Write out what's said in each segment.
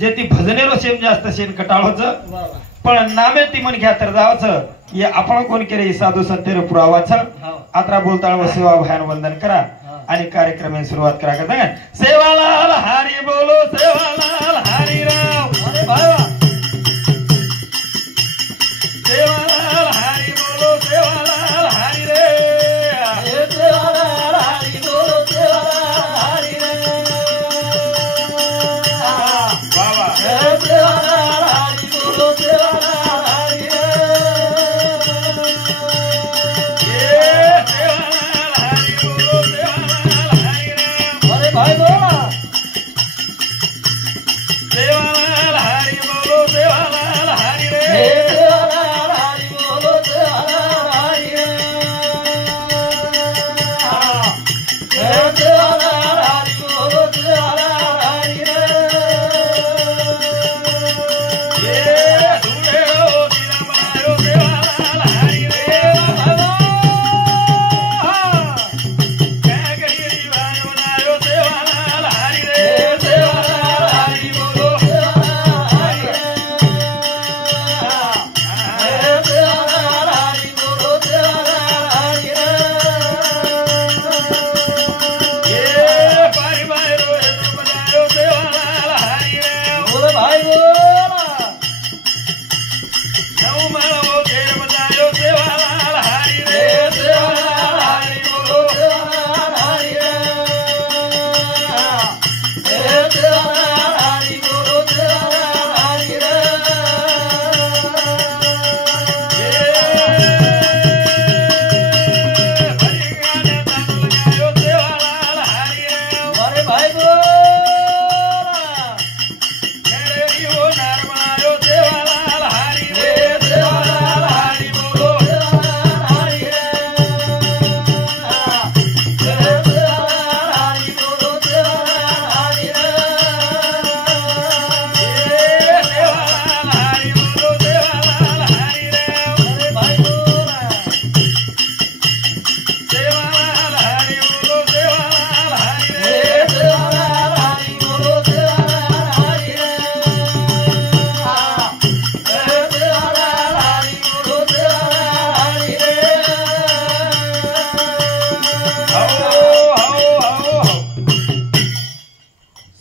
जे ती भजनेरो शेम जास्त शेन कटाळोच पण नामे ती मन घ्या तर जावच ये आपण कोण केले साधू संतेर पुरावाच आत्रा बोलताळ व सेवा भयान वंदन करा आणि कार्यक्रमाची सुरुवात करा करता सेवालाल हरी बोलो सेवालाल हरी राव अरे भावा सेवालाल हरी बोलो सेवालाल हरी रे सेवालाल हरी बोलो सेवालाल हरी रे बाबा सेवालाल हरी बोलो सेवालाल हरी रे ये सेवालाल हरी बोलो सेवालाल हरी रे अरे भाई बोला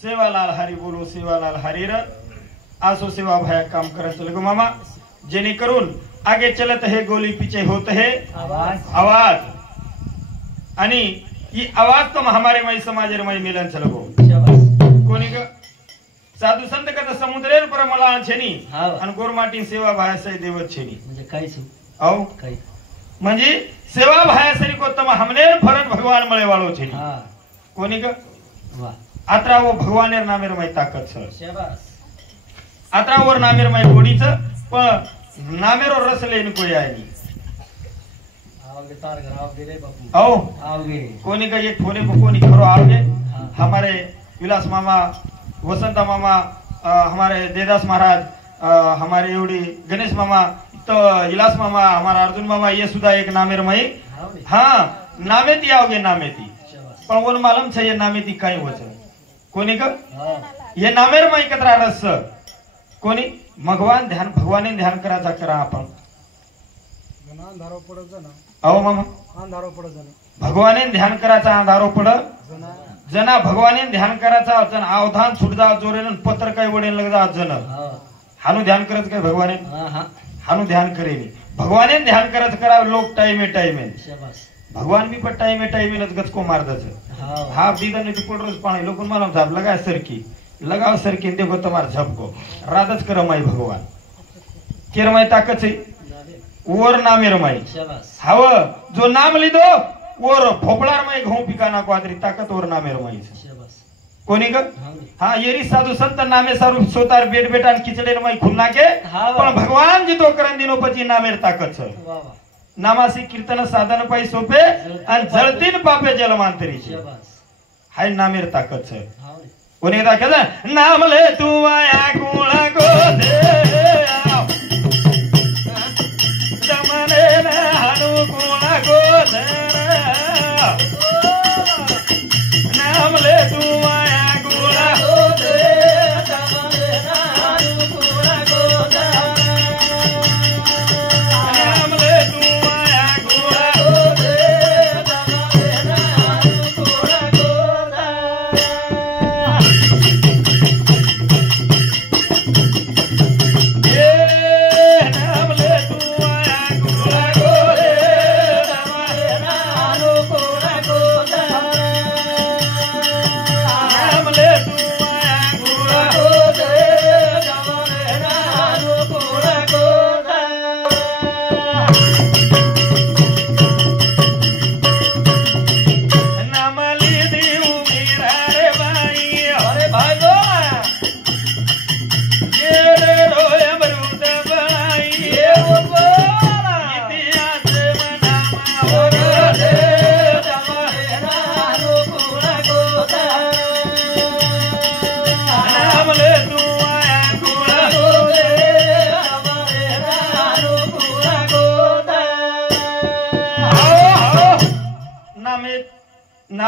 सेवालाल हरी बोलो सेवालाल हरी रे आसो सेवा भया काम करत चलो मामा जेने करून आगे चलत है गोली पीछे होत है आवाज आणि ये आवाज तो हमारे मई समाज मई मिलन चलो कोणी ग साधू संत कथा समुद्रेर पर मलाण छेनी आणि गोरमाटी सेवा भया सही देवत छेनी म्हणजे काय सु औ काय म्हणजे सेवा भया सरी को तम हमने फरन भगवान मळे वाळो छेनी कोणी ग वाह आत्रा वो भगवानेर नामेर मई ताकत छ शाबाश आता वर नामेर माय गोडीच पण नामेरो रस लेन कोई आहे नी आवगे तार घर आवगे रे बापू आओ आवगे कोनी का एक फोने को कोनी खरो आवगे हमारे विलास मामा वसंता मामा हमारे देदास महाराज हमारे एवढी गणेश मामा तो विलास मामा हमारा अर्जुन मामा ये सुद्धा एक नामेर माई हां नामेती आवगे नामेती पण वन मालूम छे ये नामेती काय होच कोनी का ये नामेर माई कतरा रस कोणी भगवान ध्यान भगवाने ध्यान करायचा करा आपण अंधारो पडत जना अहो मामा अंधारो पडत जना भगवाने ध्यान करायचा अंधारो पडत जना भगवाने ध्यान करायचा जन अवधान सुटदा जोरेन पत्र काय वडेन लगदा जन हानु ध्यान करत काय भगवाने हानु ध्यान करेनी भगवाने ध्यान करत करा लोक टाइम शाबाश भगवान भी पर टाइम गच को मार दच हा दीदन ने पडरोज पाणी लोकन मला झाप लगाय सरकी लगाव सर के देखो तुम्हार झपको राधच कर माई भगवान केर माई ताकत है ओर नामेर माई हाव जो नाम लिदो ओर भोपळार माई घऊ पिकाना क्वादरी ताकत ओर नामेर माई कोणी ग हां येरी साधू संत नामे सारू सोतार बेट बेटान किचडेर माई खुन्ना के पण भगवान जी तो करन दिनो पची नामेर ताकत छ नामासी कीर्तन साधन पाई सोपे अन जळतीन पापे जलमांतरी हाय नामेर ताकत छ कोणी दाखल नाम ले तू आया गुणा गो दे जमने ने हनु गुणा गो दे नाम ले तू आया गुणा गो दे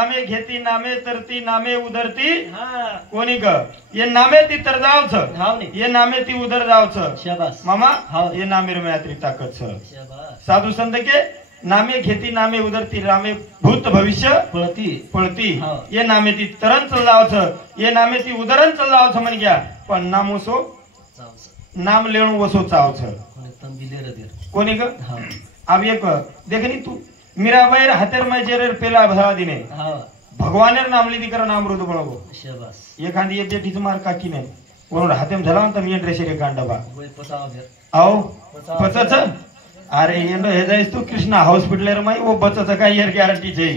नामे घेती नामे तरती नामे उदरती हाँ कोणी ग ये नामे ती तर जावच हाव ने ये नामे ती उदर जावच शाबास मामा हाव ये नामेर मैत्री ताकत छ शाबास साधू संत के नामे घेती नामे उदरती नामे भूत भविष्य पळती पळती हाव. ये नामे ती तरण चल जावच ये नामे ती उदरन चल जावच म्हण गया पण नामो सो चावस नाम लेणू वसो चावच कोणी तंबिले रदे कोणी ग हाव अब एक देखनी तू मीराबाई हातेर में जेरेर पेला भसा दिने हाव भगवानेर नाम लीधी कर नाम रुद बळगो शाबास एखादी एक जेठीच मार काकी ने वरून हातेम झाला तर मी ड्रेसर कांडबा होय पसाव दे आओ पचच अरे येनो हे जाईस तू कृष्णा हॉस्पिटल रे माई वो बचच काय यार गॅरंटी छे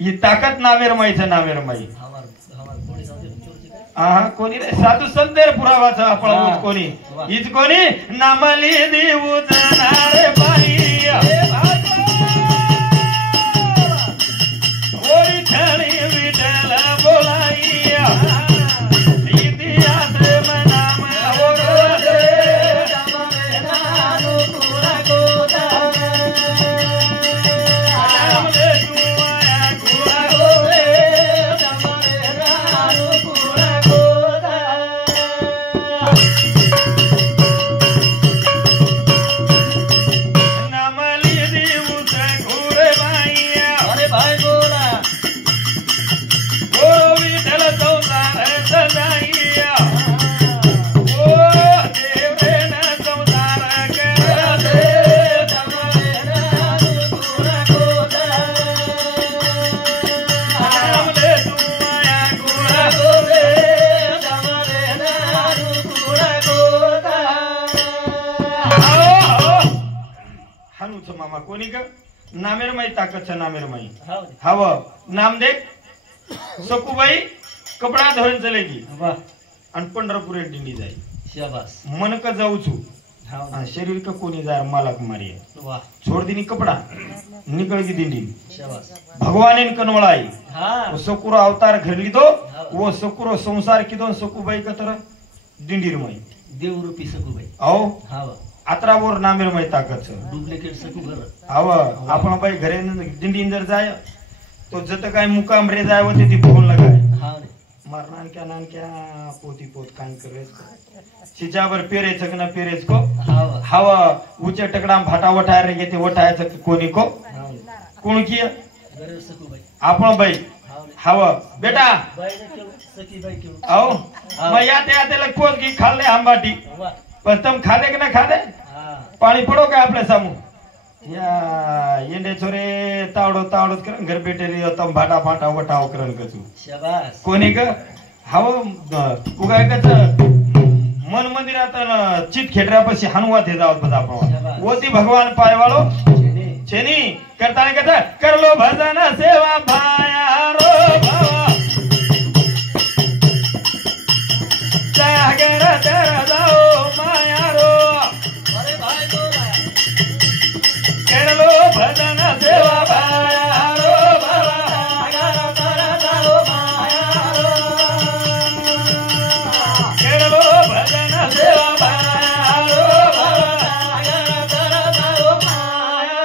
ही ताकत नामेर माई छ नामेर माई हमार हमार कोणी जाऊ दे चोरची काय आहा कोणी रे साधू संतेर पुरावाचा आपला कोणी हीच कोणी नामली देऊ जाणारे बाई ओरी छाणी विठ्ठल बोलाइया इतिहास नाम ओरदे नाम नानु पुरा गोदा नाम ले तुया गुरा गोरे नाम नानु पुरा गोदा नामली देऊ घोरे बाईया अरे भाई बोला ओ विठ्ठल संसार सदाईया ओ देवरे न संसार करते तमरे नानु पुरा गोदा नाम ले तुया गुरा गोरे तमरे नानु पुरा गोदा हानूच मामा कोणी ग नामेर माई ताकत छ नामेर माई हाव हव नाम देख सकुबाई कपडा धरून चलेगी वाह आणि पंढरपूर दिंडी जाई शाबास मन का जाऊ छू हाव आणि शरीर का कोणी जाय मालक मारी वाह छोड़ दिनी कपड़ा निकल की दिंडी शाबास भगवान इन कनवलाई हाँ वो सकुरो अवतार घर ली दो वो सकुरो संसार की दो सकुबाई का तरह दिंडी रमाई देव रूपी सकू भाई आओ हाव आत्रावर नामेर माई ताकत छ डुप्लिकेट सकू घर आव आपण बाई घरे दिंडी जर जाय तो जत काय मुकाम रे जाय होते ती फोन लगाय हाव ने मार नानक्या पोती पोत काय करेस चिचावर पेरेच ना पेरेच को हाव हवा ऊंचे टकडाम फाटा वठाय रे घेते वठायचं कोणी को हाव कोण की घर सकू भाई आपण बाई हाव ने हवा बेटा बाई ने केव सकी भाई केव आओ मैं याते लग पोत की खा ले आंबाटी वाह पण तुम खादे कि ना खादे हां पाणी पडो का आपल्या सामू या येंडे छोरे तावडो तावडोच कर घर बेटे रे तम भाटा फाटा वठाव करन कचू शाबास कोणी ग हव उगाय कच मन मंदिरात चित खेटरापाशी हनुवात हे जावत बदा आपण ओती भगवान पायवाळो छेनी करताने कथा करलो भजन सेवा भाया रो भावा जागर तर जाओ माया रो अरे भाई बोला करलो भजन सेवा भाया रो भावा जागर तर जाओ माया रो करलो भजन सेवा भाया रो भावा जागर तर जाओ माया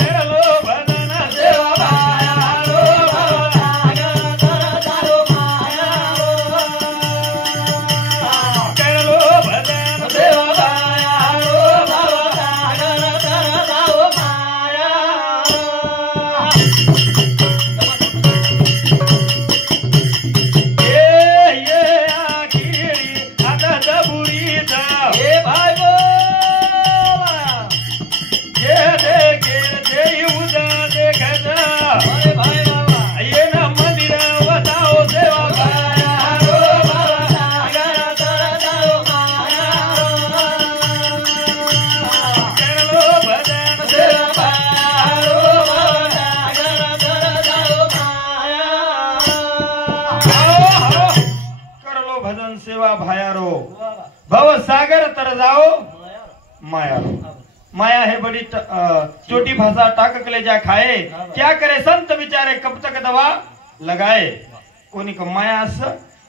करलो भजन सेवा भाया रो भावा जागर तर जाओ माया करलो भजन सेवा भाया रो भावा जागर तर जाओ माया ये आखिरी आता जबुरीचा हे भाई बोला ये देखे ते उदा देखता अरे भाई बाबा ये ना मंदिर बताओ सेवा भाया रो बाबा जागर तर जाओ माया करलो भजन सेवा भाया रो बाबा जागर तर जाओ माया करलो भजन सेवा भाया रो भव सागर तर जाओ माया रो माया है बड़ी छोटी भाषा टाक कलेजा खाए क्या करे संत बिचारे कब तक दवा लगाए कोणी का माया अस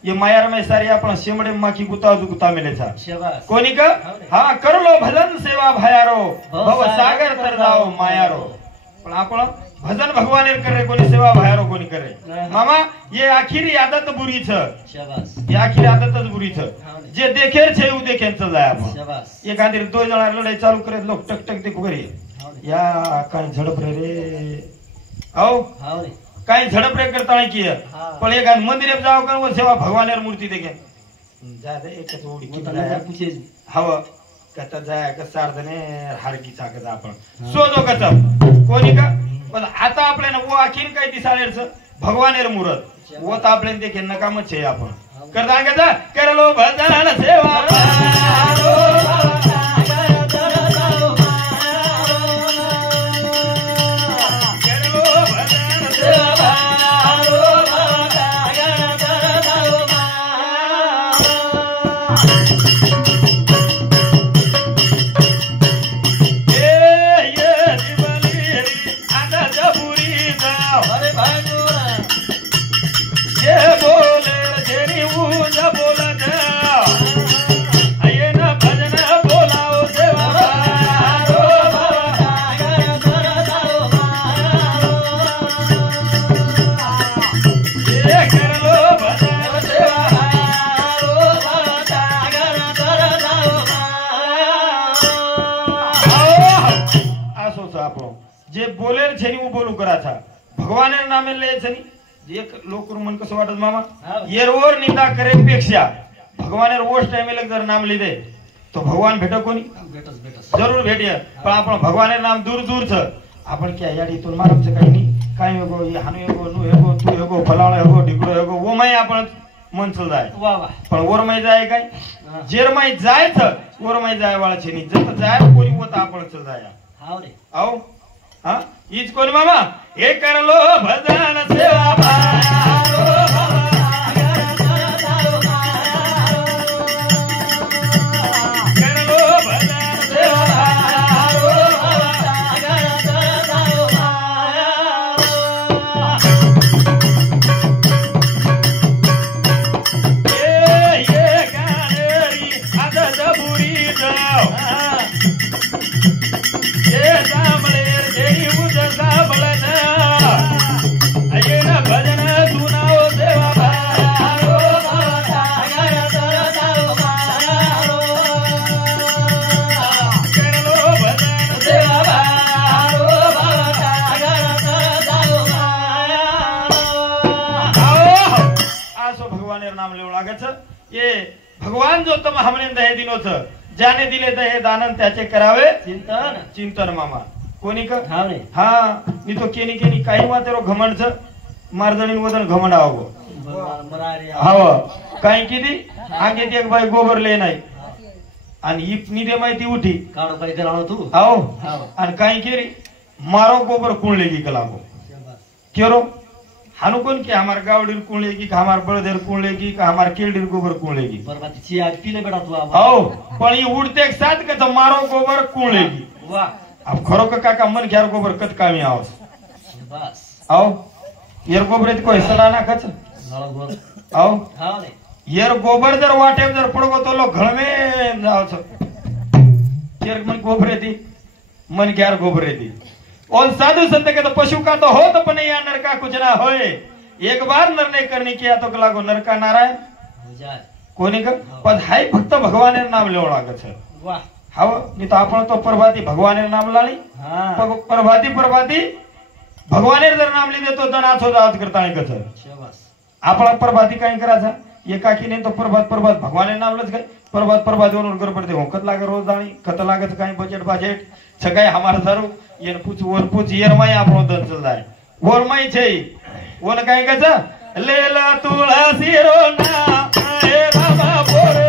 ये मायार में सारी आपण शेमडे माखी गुता मिले था शाबाश कोणी का हा कर लो भजन सेवा भयारो भव सागर तर जाओ मायारो पण आपण भजन भगवान करे कोणी सेवा भयारो कोणी करे मामा ये आखिरी आदत बुरी छ शाबाश ये आखिरी आदतच बुरी छ जे देखेर छे उ देखेन चल जाय आपण शाबाश एक आदर दो जणा लढाई चालू करे लोक टक टक देखू करे या काय झडप रे आओ हाव रे काही झडप रे करता नाही की पण एक मंदिर जाओ कर वो सेवा भगवान मूर्ति देखे जादे एकच ओडी की पूछे हव कता जाय का सार्धने हारकी चाकत आपण सोजो कत कोणी का पण आता आपल्याला वो आखीन काय दिसाळेच भगवानेर मूर्त वो तर आपल्याला देखे नकामच छे आपण करता का करलो भजन सेवा जे बोलेल छे नी बोलू करा था भगवान नामे ले छे नी एक लोक मन कसं वाटत मामा येरवर निंदा करे पेक्षा भगवान रोज टाइम लग जर नाम लिदे तो भगवान भेटो कोणी भेटस जरूर भेटिया पण आपण भगवान नाम दूर दूर छ आपण क्या याडी तो मारम से काही नाही काय हेगो ये हानु हेगो नु हेगो तू हेगो फलाणो हेगो ढिकड़ो हेगो वो मै आपण मन चल जाय वाह वाह पण वर मै जाय काय जेर मै जाय छ वर मै जाय वाला छे नी जत जाय कोणी होता आपण चल जाय हाव रे आओ हाँ इज कोण मामा हे कर लो भजन सेवा भयारो कर लो भजन सेवा भयारो ये गानेरी आदत बुरी जाओ ये सामले भजन सुनाओ सेवा भयारो कर लो भजन सेवा भयारो आसो भगवान नाम लेव लागत ये भगवान जो तम हमने दहे दिनो छ ज्याने दिले दहे दानन त्याचे करावे चिंतन चिंतन मामा कोणी का हाव रे हा मी तो केनी केनी काही वातेरो घमंड छ मारजणी वदन घमंड आवगो मरारी हाव काही किती आगे एक बाई गोबर ले नाही आणि इपनी दे माहिती उठी काढो काय करावं तू हाव हाव आणि काही केरी मारो गोबर कुणले की कलागो केरो हानु कोण की हमार गावडीर कुणले की हमार बळदेर कुणले की हमार केलडीर गोबर कुणले की बरबाती ची आग पीले बेटा तू हाव पण ये उडते एक साथ का तो मारो गोबर कुणले की वाह अब खरो का काका मन घ्यार गोबर कत कामी आव बस आओ येर गोबर को हिस्सा ना कच आओ हाव रे येर गोबर जर वाटे जर पडगो तो लो घळमे जाव छ येर मन गोबर येती मन घ्यार गोबर येती और साधु संत के तो पशु का तो हो तो पने या नरका कुछ ना होए एक बार निर्णय करने किया तो लागो नरका नारायण हो जाय कोणी का पण हाय फक्त भगवान नाम लेव लागत छ वाह हाव नहीं तो आपण तो प्रभाती भगवान नाम लाली हां प्रभाती भगवान जर नाम लिदे तो दनाथो जात करता नाही कच शाबाश आपण प्रभाती काय करायचा एकाकी नाही तो प्रभात भगवान नाम लच काय प्रभात वरून गडबड दे होकत लागे रोज दाणी कत लागत काय बजट सगळे हमार सारू येन पूछ वर पूछ येर माई आपण दन चल जाय वर माई छै ओन काय कच लेला तुळसी रो ना ए बाबा बोरे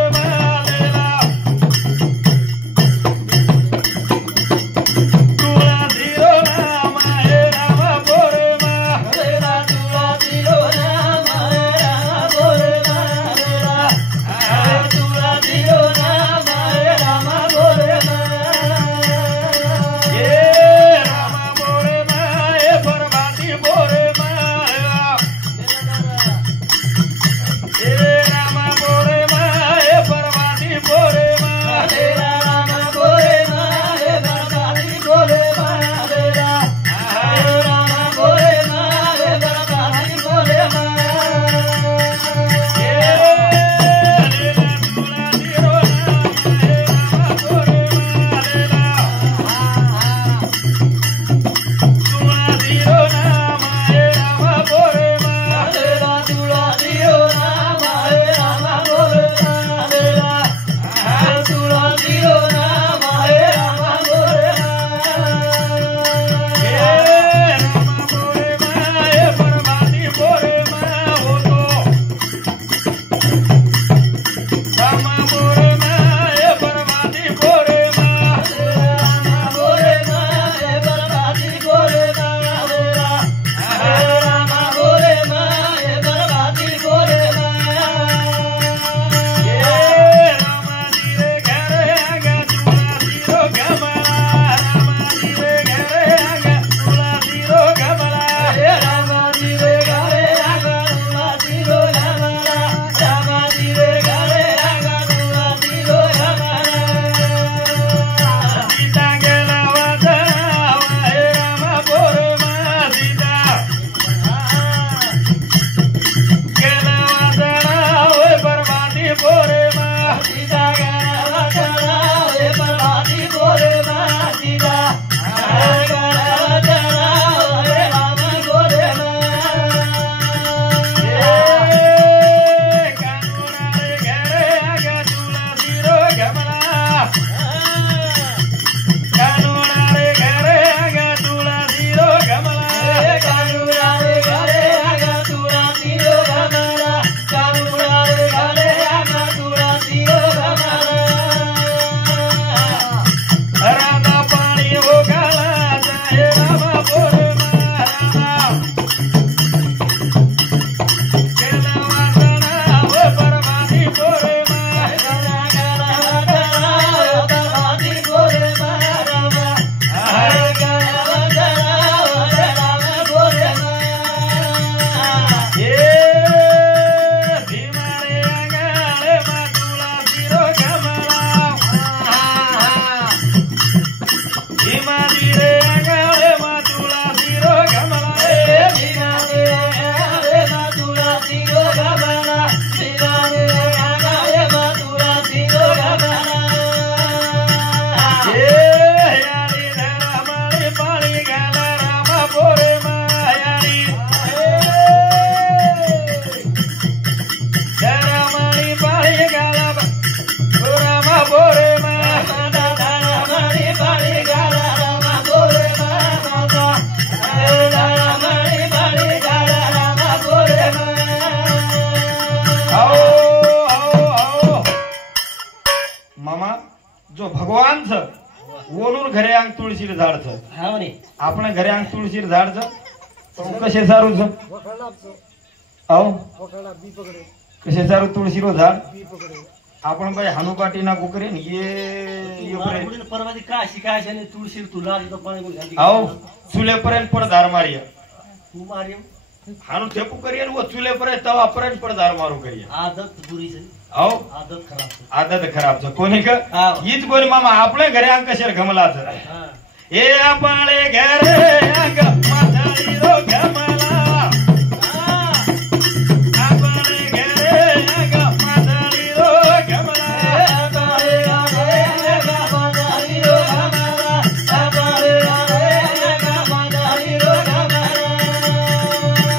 Yeah. तुळशीर झाडचं हा म्हणे आपण घरी अंग तुळशीर झाडचं तो कसे सारूच अहो कसे सारू तुळशीरो झाड आपण बाई हानुकाटी ना कुकरे ये पुढे परवा ती काय शिकायची आणि तुळशी तुला पाणी अहो चुलेपर्यंत पडधार मारिया तू मारियो हानु ठेपू करिये व चुलेपर्यंत तवापर्यंत पडधार मारू करिये आदत बुरीच अहो आदत खराब आदत खराब कोणी का हा. हीच बोल मामा आपल्या घरी अंग कशेर घमलाच हा ए आपले घरे अंग माथाळी रो घमला आपले घरे अंग माथाळी रो घमला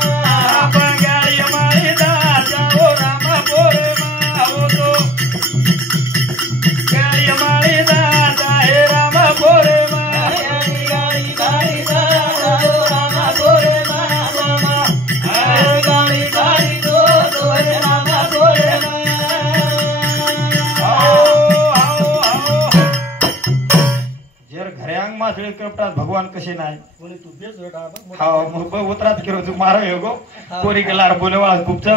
गाडी माळी दादा ओ रामा बोरे मा होतो गाडी माळी दादा हे रामा बोरे मा जर घऱ्यांग मासळे करपटात भगवान कसे नाही कोणी तू बेस बेटा हा मग उतरात करो तू मारो योगो कोरी केला बोलेवाळा खूपच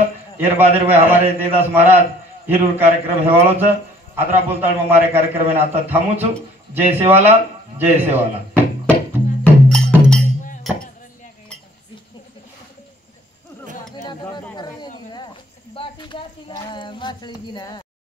येर बादर में हमारे देदास महाराज हिरूर कार्यक्रम हेवाळोच आदरा बोलताळ मग मारे कार्यक्रम आहे आता थांबूच जय सेवालाल जय सेवालाल बाटी जाती माछली भी ना